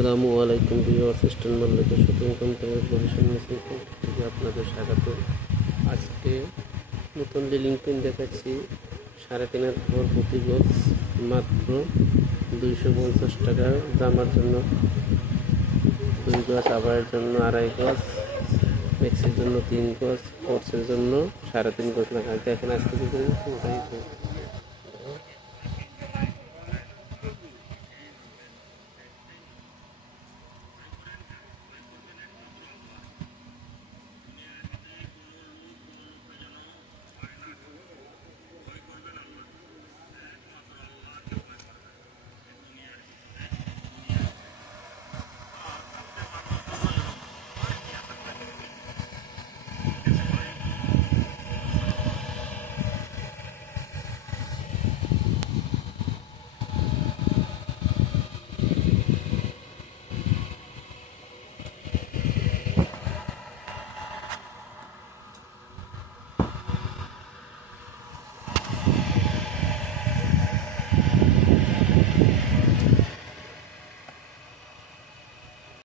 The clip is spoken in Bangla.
আসসালামু আলাইকুম ভিউয়ার্স, ইস্টার্ন মাল্লিকের শপিং কমপ্লেক্স বরিশাল মেশিন থেকে আপনাদের স্বাগত। আজকে নতুন লিলিং পিন দেখাচ্ছি 3.5 খবর প্রতি গজ, মাত্র 250 টাকা। জামার জন্য 2 গজ, আবায়ের জন্য 2.5 গজ, ম্যাক্সির জন্য 3 গজ, কোর্সের জন্য 3.5 গজ লেখা। দেখেন আজকে